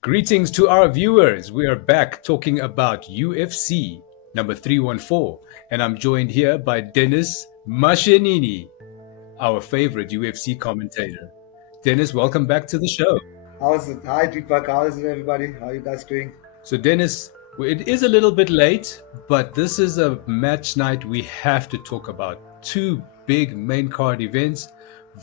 Greetings to our viewers. We are back talking about UFC number 314, and I'm joined here by Dennis Mashinini, our favorite UFC commentator. Dennis, welcome back to the show. How's it? Hi, Deepak. How is it, everybody? How are you guys doing? So, Dennis, it is a little bit late, but this is a match night we have to talk about. Two big main card events: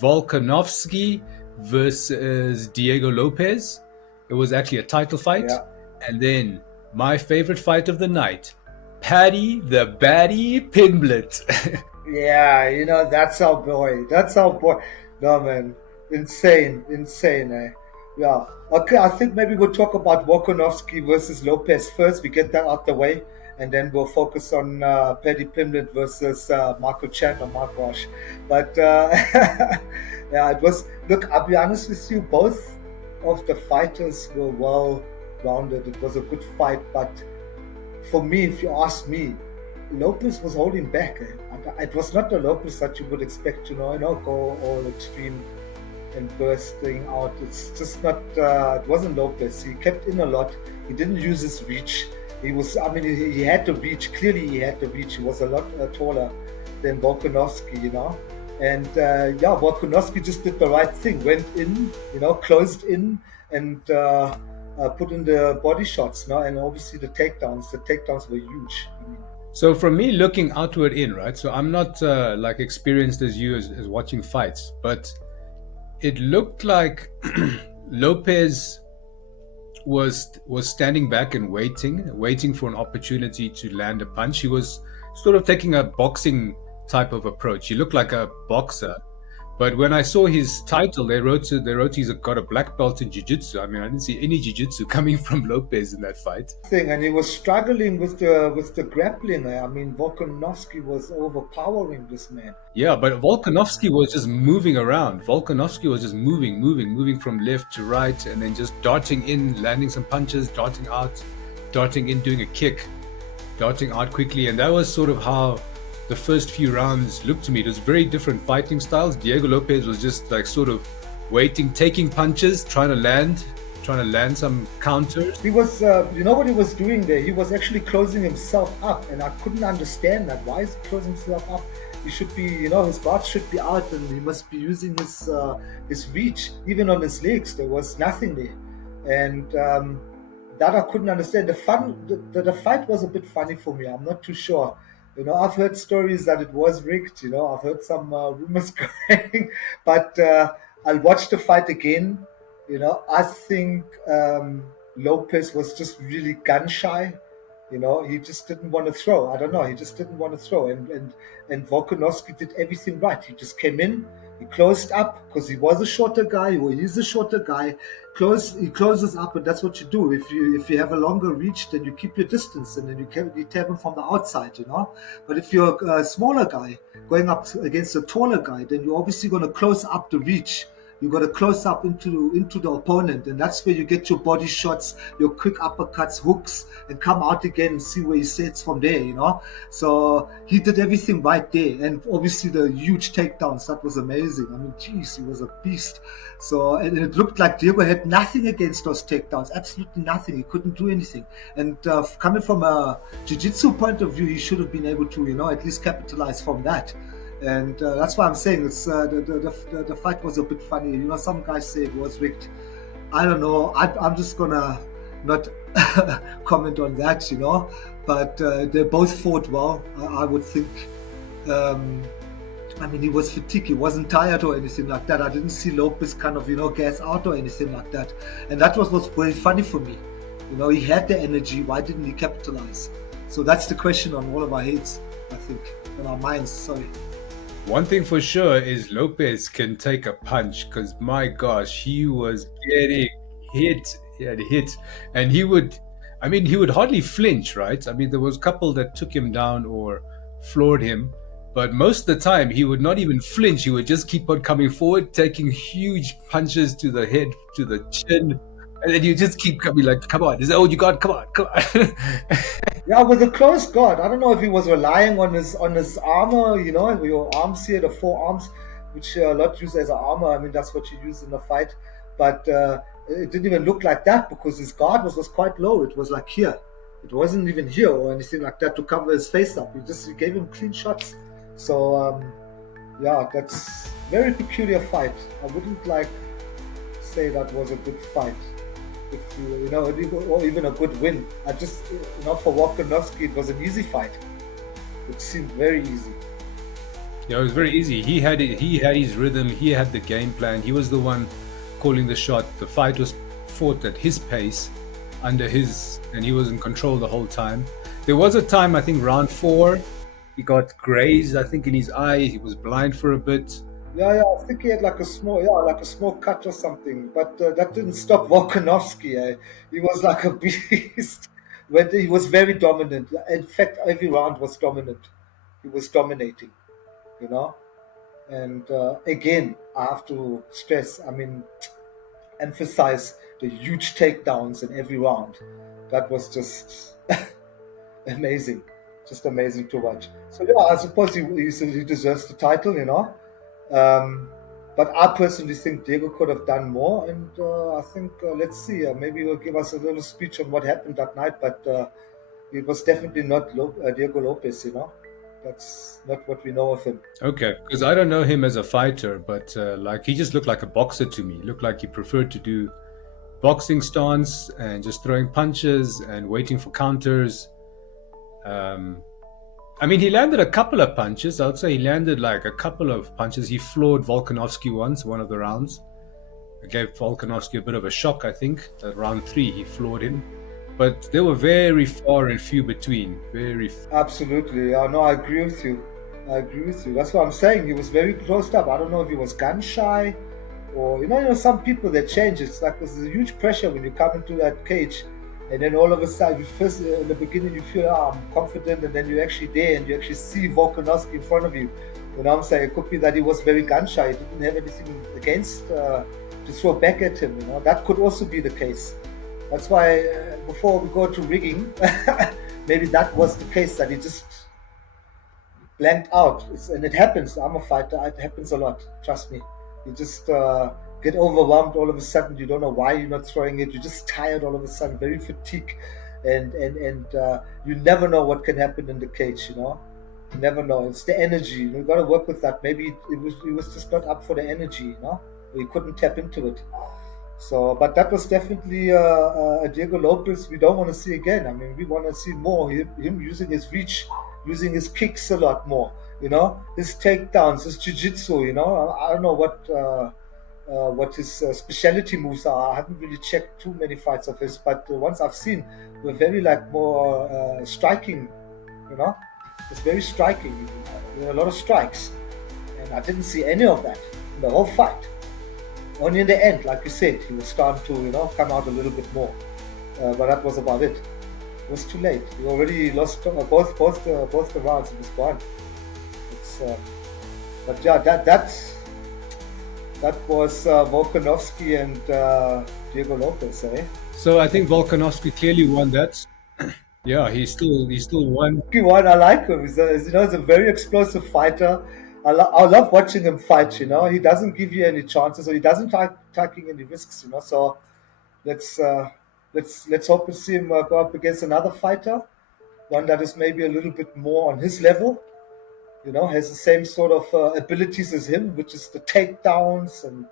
Volkanovski versus Diego Lopez. It was actually a title fight. Yeah. And then my favorite fight of the night, Paddy the Baddy Pimblett. Yeah, that's our boy. That's our boy. No, man. Insane, eh? Yeah. Okay, I think maybe we'll talk about Volkanovski versus Lopez first. We get that out the way. And then we'll focus on Paddy Pimblett versus Marco Chandler. My gosh. But, yeah, it was... Look, I'll be honest with you. Both of the fighters were well rounded. It was a good fight, but for me, if you ask me, Lopez was holding back. It was not the Lopez that you would expect to go all extreme and bursting out. It's just not. It wasn't Lopez. He kept in a lot. He didn't use his reach. He was. I mean, he had the reach. Clearly, he had the reach. He was a lot taller than Volkanovski. And yeah, Volkanovski just did the right thing. Went in, closed in, and put in the body shots. And obviously the takedowns. The takedowns were huge. So from me looking outward in, right? So I'm not like experienced as you as watching fights, but it looked like Lopez was standing back and waiting for an opportunity to land a punch. He was sort of taking a boxing type of approach. He looked like a boxer. But when I saw his title, they wrote he's got a black belt in jiu-jitsu. I mean, I didn't see any jiu-jitsu coming from Lopez in that fight. And he was struggling with the grappling. I mean, Volkanovski was overpowering this man. Yeah, but Volkanovski was just moving around. Volkanovski was just moving from left to right, and then just darting in, landing some punches, darting out, darting in, doing a kick, darting out quickly. And that was sort of how the first few rounds looked to me. It was very different fighting styles. Diego Lopez was just like sort of waiting, taking punches, trying to land some counters. He was, what he was doing there? He was actually closing himself up, and I couldn't understand that. Why is he closing himself up? He should be, his guard should be out, and he must be using his reach. Even on his legs, there was nothing there, and that I couldn't understand. The fight was a bit funny for me. I'm not too sure. I've heard stories that it was rigged. I've heard some rumors going, but I'll watch the fight again. I think Lopez was just really gun shy. He just didn't want to throw. I don't know. He just didn't want to throw. And Volkanovski did everything right. He just came in. He closed up because he was a shorter guy. Or he's a shorter guy. He closes up, and that's what you do. If you have a longer reach, then you keep your distance, and then you tap him from the outside. But if you're a smaller guy going up against a taller guy, then you're obviously going to close up the reach. You got to close up into the opponent, and that's where you get your body shots, your quick uppercuts, hooks, and come out again and see where he sits from there. So he did everything right there, and obviously the huge takedowns, that was amazing. I mean, geez, he was a beast. So and it looked like Diego had nothing against those takedowns, absolutely nothing. He couldn't do anything. And coming from a jiu-jitsu point of view, he should have been able to, at least capitalize from that. And that's why I'm saying it's the fight was a bit funny. Some guys say it was rigged. I don't know. I'm just gonna not comment on that. But they both fought well. I would think. I mean, he was fatigued. He wasn't tired or anything like that. I didn't see Lopez kind of gas out or anything like that. And that was what's very funny for me. He had the energy. Why didn't he capitalize? So that's the question on all of our heads, I think, on our minds. Sorry. One thing for sure is Lopez can take a punch, because my gosh, he was getting hit. He had hit, and he would hardly flinch, right? I mean, there was a couple that took him down or floored him, but most of the time he would not even flinch. He would just keep on coming forward, taking huge punches to the head, to the chin, and then you just keep coming like, come on, is that all you got? Come on. Yeah, with a close guard. I don't know if he was relying on his armor, your arms here, the forearms, which a lot use as an armor. I mean, that's what you use in a fight. But it didn't even look like that because his guard was quite low. It was like here. It wasn't even here or anything like that to cover his face up. He gave him clean shots. So yeah, that's very peculiar fight. I wouldn't like say that was a good fight. If you know, or even a good win. I just, for Volkanovski, it was an easy fight. It seemed very easy. Yeah, it was very easy. He had his rhythm. He had the game plan. He was the one calling the shot. The fight was fought at his pace, and he was in control the whole time. There was a time, I think, round 4, he got grazed, I think, in his eye. He was blind for a bit. Yeah, I think he had like a small cut or something, but that didn't stop Volkanovski. He was like a beast. When he was very dominant. In fact, every round was dominant. He was dominating, you know. And again, I have to stress. I mean, emphasize the huge takedowns in every round. That was just amazing, just amazing to watch. So yeah, I suppose he deserves the title, but I personally think Diego could have done more, and I think let's see. Maybe he'll give us a little speech on what happened that night. But it was definitely not Diego Lopez. That's not what we know of him. Okay, because I don't know him as a fighter, but like he just looked like a boxer to me. Looked like he preferred to do boxing stance and just throwing punches and waiting for counters. I mean, he landed a couple of punches. I would say he landed like a couple of punches. He floored Volkanovski once, one of the rounds. It gave Volkanovski a bit of a shock, I think. That round 3, he floored him. But they were very far and few between. Absolutely. No, I agree with you. That's what I'm saying. He was very closed up. I don't know if he was gun shy or, some people, they change. It's like there's a huge pressure when you come into that cage. And then all of a sudden, first in the beginning, you feel, I'm confident, and then you're actually there and you actually see Volkanovski in front of you. You know what I'm saying? It could be that he was very gun shy. He didn't have anything against to throw back at him. That could also be the case. That's why before we go to rigging, maybe that was the case, that he just blanked out. And it happens. I'm a fighter. It happens a lot. Trust me. You just get overwhelmed all of a sudden. You don't know why you're not throwing it. You're just tired all of a sudden, very fatigued, and you never know what can happen in the cage. You never know. It's the energy. You got to work with that. Maybe he was just not up for the energy. Or he couldn't tap into it. So, but that was definitely a Diego Lopez we don't want to see again. I mean, we want to see more him using his reach, using his kicks a lot more. His takedowns, his jiu-jitsu. I don't know what his specialty moves are. I haven't really checked too many fights of his, but the ones I've seen were very more striking. It's very striking. There are a lot of strikes, and I didn't see any of that in the whole fight. Only in the end, like you said, he was starting to come out a little bit more, but that was about it. It was too late. He already lost both the rounds. It was gone. But yeah, that was Volkanovski and Diego Lopez, eh? So I think Volkanovski clearly won that. Yeah, he still won. He won. I like him. He's a very explosive fighter. I love watching him fight. He doesn't give you any chances, or he doesn't taking any risks. So let's hope to see him go up against another fighter, one that is maybe a little bit more on his level. Has the same sort of abilities as him, which is the takedowns and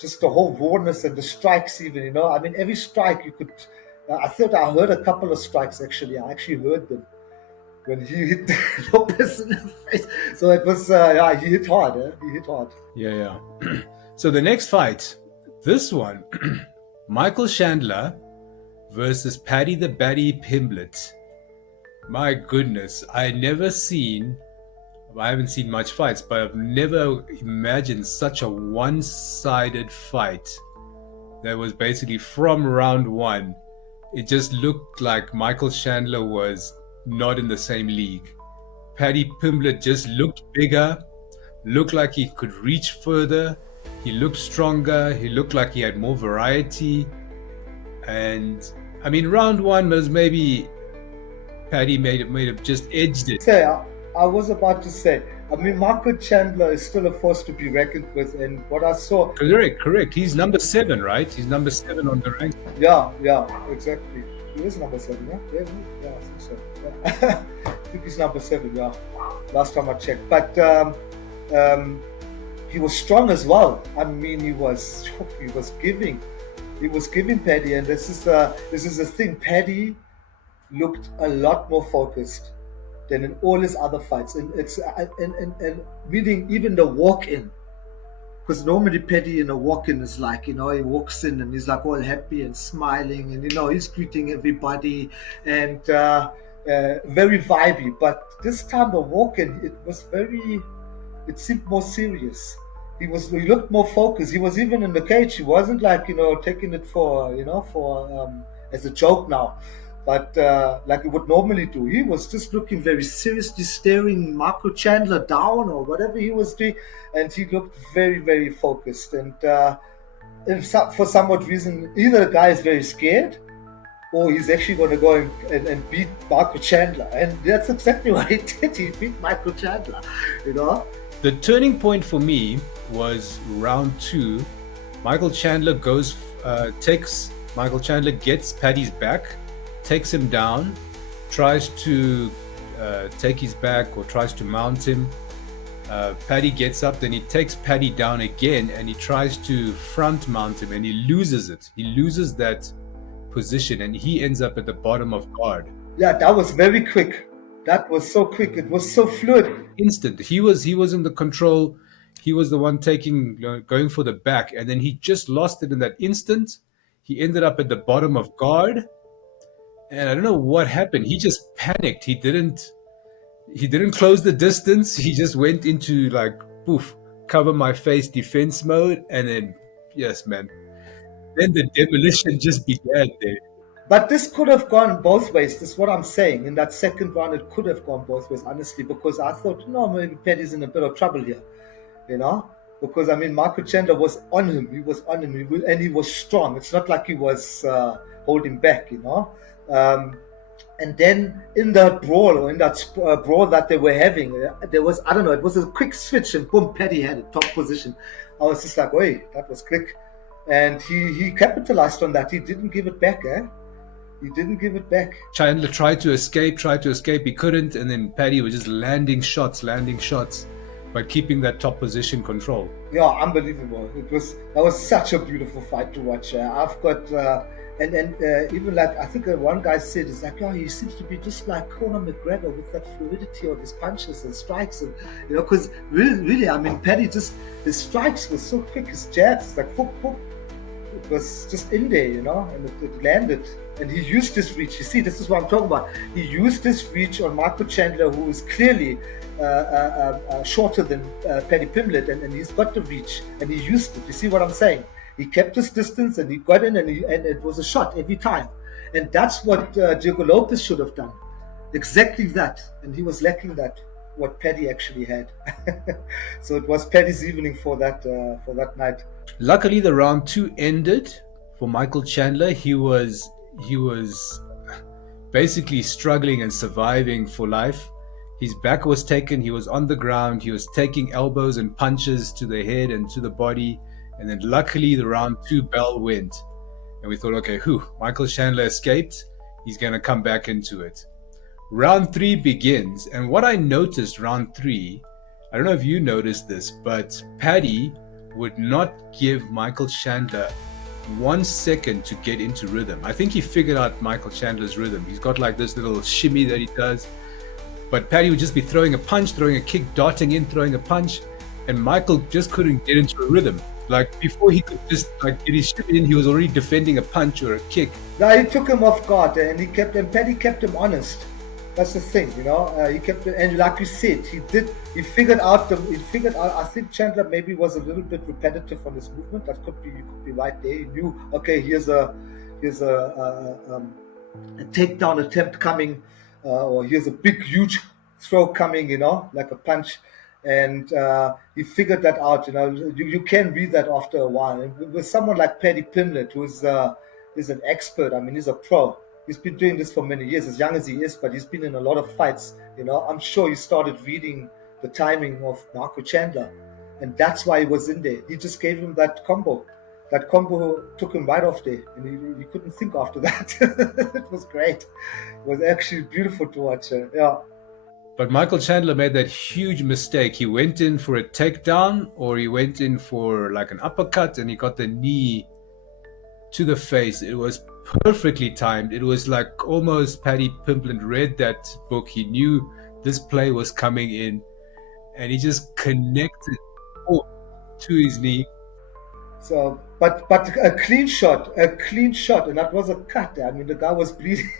just the whole rawness and the strikes even, I mean, every strike you could... I thought I heard a couple of strikes, actually. I actually heard them when he hit Lopez in the face. So it was, he hit hard. He hit hard. Yeah. So the next fight, this one, Michael Chandler versus Paddy the Baddy Pimblett. My goodness, I haven't seen much fights, but I've never imagined such a one-sided fight. That was basically from round 1. It just looked like Michael Chandler was not in the same league. Paddy Pimblett just looked bigger, looked like he could reach further. He looked stronger. He looked like he had more variety. And I mean, round 1 was maybe Paddy made it just edged it. I was about to say, I mean, Marco Chandler is still a force to be reckoned with. And what I saw, Correct, correct. He's number 7, right? He's number 7 on the rank. yeah, exactly. He is number 7, yeah? Yeah, I think so. Yeah. I think he's number 7, yeah. Last time I checked. But um, he was strong as well. I mean, he was giving Paddy, and this is the thing. Paddy looked a lot more focused than in all his other fights, and it's and meaning even the walk in. Because normally Paddy in a walk-in is like, he walks in and he's like all happy and smiling, and he's greeting everybody, and very vibey. But this time the walk-in, it seemed more serious. He looked more focused. He was even in the cage. He wasn't like taking it for as a joke now, but like he would normally do. He was just looking very seriously, staring Marco Chandler down or whatever he was doing, and he looked very very focused. And for somewhat reason, either the guy is very scared or he's actually going to go and beat Marco Chandler, and that's exactly what he did. He beat Michael Chandler, you know. The turning point for me was round 2. Michael Chandler gets Paddy's back, takes him down, tries to take his back or tries to mount him. Paddy gets up, then he takes Paddy down again, and he tries to front mount him, and he loses it. He loses that position, and he ends up at the bottom of guard. Yeah, that was very quick. That was so quick. It was so fluid. Instant. He was in the control. He was the one going for the back, and then he just lost it in that instant. He ended up at the bottom of guard, and I don't know what happened. He just panicked. He didn't close the distance. He just went into like poof, cover my face defense mode, and then yes, man. Then the demolition just began there. But this could have gone both ways. This is what I'm saying. In that second round, it could have gone both ways, honestly, because I thought, no, maybe Paddy's in a bit of trouble here, because I mean, Marco Chandler was on him. He was on him, and he was strong. It's not like he was holding back, And then in that brawl, or in that brawl that they were having, there was, I don't know, it was a quick switch, and boom, Paddy had a top position. I was just like, wait, that was quick. And he capitalized on that. He didn't give it back, He didn't give it back. Chandler tried to escape. He couldn't, and then Paddy was just landing shots, but keeping that top position control. Yeah, unbelievable. That was such a beautiful fight to watch. I've got even like I think one guy said, it's like, he seems to be just like Conor McGregor with that fluidity of his punches and strikes, and because really, I mean, Paddy his strikes were so quick, his jabs like poop, poop. It was just in there, and it landed. And he used his reach. You see, this is what I'm talking about. He used his reach on Marco Chandler, who is clearly shorter than Paddy Pimblett, and he's got the reach, and he used it. You see what I'm saying? He kept his distance, and he got in, and it was a shot every time. And that's what Diego Lopez should have done. Exactly that. And he was lacking that, what Paddy actually had. So it was Paddy's evening for that night. Luckily, the round 2 ended for Michael Chandler. He was basically struggling and surviving for life. His back was taken. He was on the ground. He was taking elbows and punches to the head and to the body. And then luckily the round 2 bell went. And we thought, okay, Michael Chandler escaped. He's going to come back into it. Round 3 begins. And what I noticed round 3, I don't know if you noticed this, but Paddy would not give Michael Chandler 1 second to get into rhythm. I think he figured out Michael Chandler's rhythm. He's got like this little shimmy that he does. But Paddy would just be throwing a punch, throwing a kick, darting in, throwing a punch. And Michael just couldn't get into a rhythm. Like before he could just like get his shit in, he was already defending a punch or a kick. No, he took him off guard, and Paddy kept him honest. That's the thing, he kept it, and like you said, he figured out, I think Chandler maybe was a little bit repetitive on his movement. You could be right there. He knew, okay, here's a takedown attempt coming, or here's a big, huge throw coming, like a punch. And he figured that out. You can read that after a while. And with someone like Paddy Pimblett, who's an expert, I mean, he's a pro. He's been doing this for many years, as young as he is, but he's been in a lot of fights. I'm sure he started reading the timing of Marco Chandler, and that's why he was in there. He just gave him that combo. That combo took him right off there, and he couldn't think after that. It was great. It was actually beautiful to watch. Yeah. But Michael Chandler made that huge mistake. He went in for a takedown, or he went in for like an uppercut, and he got the knee to the face. It was perfectly timed. It was like almost Paddy Pimblett read that book. He knew this play was coming in, and he just connected to his knee. So, but a clean shot, and that was a cut. I mean, the guy was bleeding.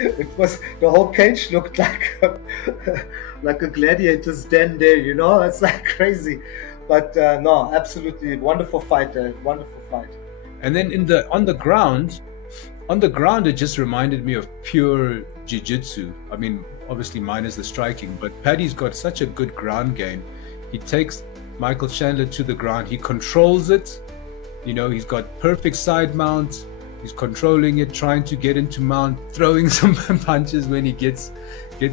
It was the whole cage looked like like a gladiator's den there. It's like crazy. But no, absolutely wonderful fight. Wonderful fight. And then on the ground, it just reminded me of pure jiu-jitsu. I mean, obviously minus the striking, but Paddy's got such a good ground game. He takes Michael Chandler to the ground. He controls it. He's got perfect side mount. He's controlling it, trying to get into mount, throwing some punches when he gets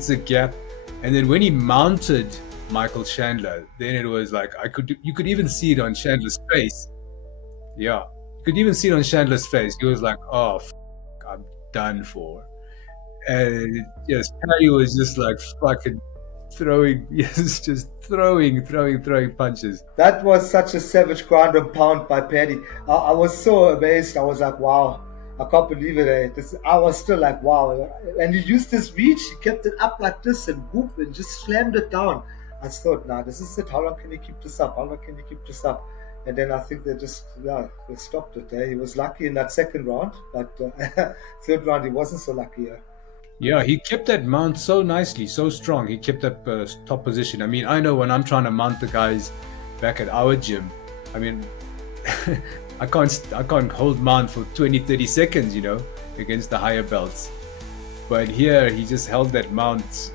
a gap. And then when he mounted Michael Chandler, then it was like you could even see it on Chandler's face. Yeah. You could even see it on Chandler's face. He was like, "Oh, I'm done for." And yes, Paddy was just like fucking throwing, yes, just throwing punches. That was such a savage ground and pound by Paddy. I was so amazed. I was like, wow, I can't believe it. I was still like, wow. And he used this reach. He kept it up like this and whoop and just slammed it down. I thought, nah, this is it. How long can he keep this up? And then I think they stopped it. He was lucky in that second round, but third round he wasn't so lucky. Yeah, he kept that mount so nicely, so strong. He kept that top position. I mean, I know when I'm trying to mount the guys back at our gym, I mean, I can't hold mount for 20, 30 seconds, against the higher belts. But here, he just held that mount,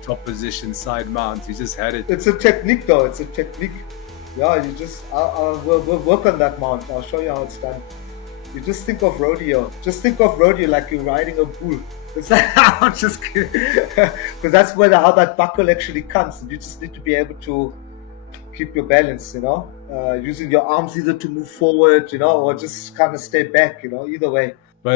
top position, side mount. He just had it. It's a technique, though. It's a technique. Yeah, you just, we'll work on that mount. I'll show you how it's done. You just think of rodeo. Just think of rodeo like you're riding a bull. It's like, I'm just kidding. Because that's how that buckle actually comes. You just need to be able to keep your balance, using your arms either to move forward, or just kind of stay back, either way. But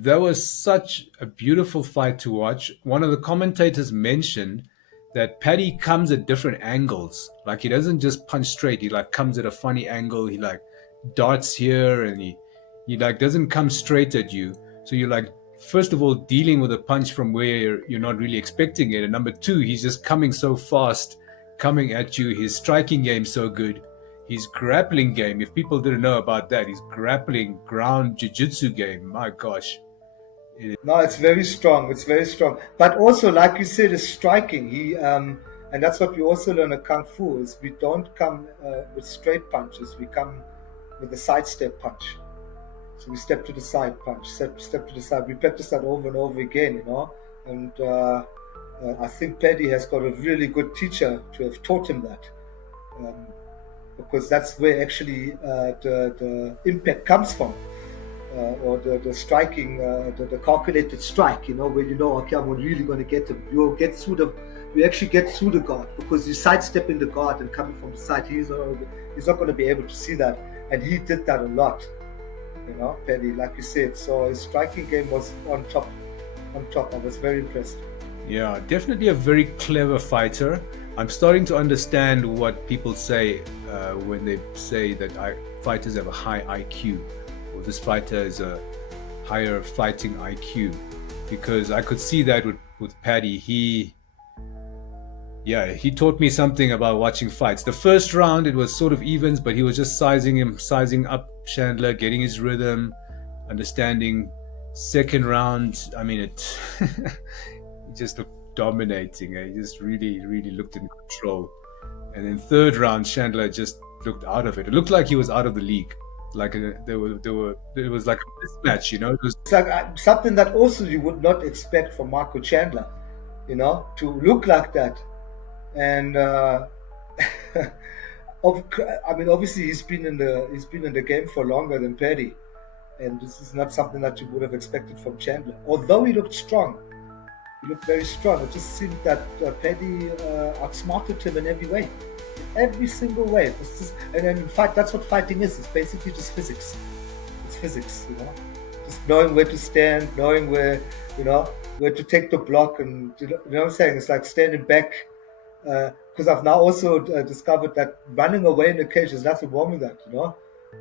that was such a beautiful fight to watch. One of the commentators mentioned that Paddy comes at different angles. Like he doesn't just punch straight. He like comes at a funny angle. He like darts here, and he like doesn't come straight at you. So you're like, first of all, dealing with a punch from where you're not really expecting it. And number two, he's just coming so fast, coming at you. His striking game so good. His grappling game, if people didn't know about that, his grappling ground jiu-jitsu game, my gosh. No, it's very strong. It's very strong. But also, like you said, is striking. And that's what we also learn at Kung Fu, is we don't come with straight punches. We come with a sidestep punch. So we step to the side punch, step to the side. We practice that over and over again, And I think Paddy has got a really good teacher to have taught him that. Because that's where actually the impact comes from. Or the striking, the calculated strike, where okay, I'm really going to get him. You actually get through the guard, because you sidestep in the guard and coming from the side, he's not going to be able to see that. And he did that a lot, Paddy, like you said. So his striking game was on top. I was very impressed. Yeah, definitely a very clever fighter. I'm starting to understand what people say when they say that fighters have a high IQ. Or this fighter is a higher fighting IQ, because I could see that with Paddy. He taught me something about watching fights. The first round, it was sort of evens, but he was just sizing up Chandler, getting his rhythm, understanding. Second round, I mean, it he just looked dominating. He just really, really looked in control. And then third round, Chandler just looked out of it. It looked like he was out of the league. Like it was like a mismatch, It was like something that also you would not expect from Marco Chandler, to look like that. And I mean, obviously he's been in the game for longer than Paddy, and this is not something that you would have expected from Chandler. Although he looked strong, He looked very strong. It just seemed that Paddy outsmarted him in every way, in every single way. It was just, and then in fact, that's what fighting is. It's basically just physics. It's physics, just knowing where to stand, knowing where to take the block, and you know what I'm saying. It's like standing back. Because I've now also discovered that running away in the cage, there's nothing wrong with that. You're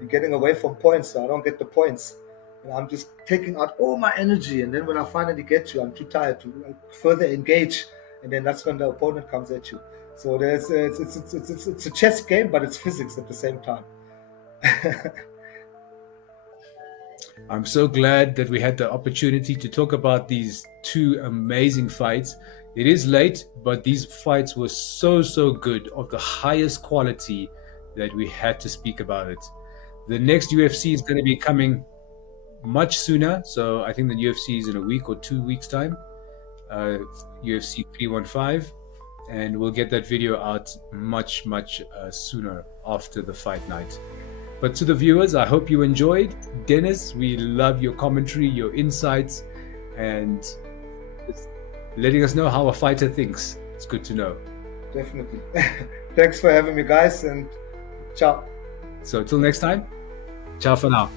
getting away from points, so I don't get the points. And I'm just taking out all my energy, and then when I finally get you, I'm too tired to further engage, and then that's when the opponent comes at you. So it's a chess game, but it's physics at the same time. I'm so glad that we had the opportunity to talk about these two amazing fights. It is late, but these fights were so good, of the highest quality, that we had to speak about it. The next UFC is going to be coming much sooner. So I think the UFC is in a week or 2 weeks' time. UFC 315. And we'll get that video out much sooner after the fight night. But to the viewers, I hope you enjoyed. Dennis, we love your commentary, your insights, and just letting us know how a fighter thinks. It's good to know. Definitely. Thanks for having me, guys, and ciao. So till next time, ciao for now.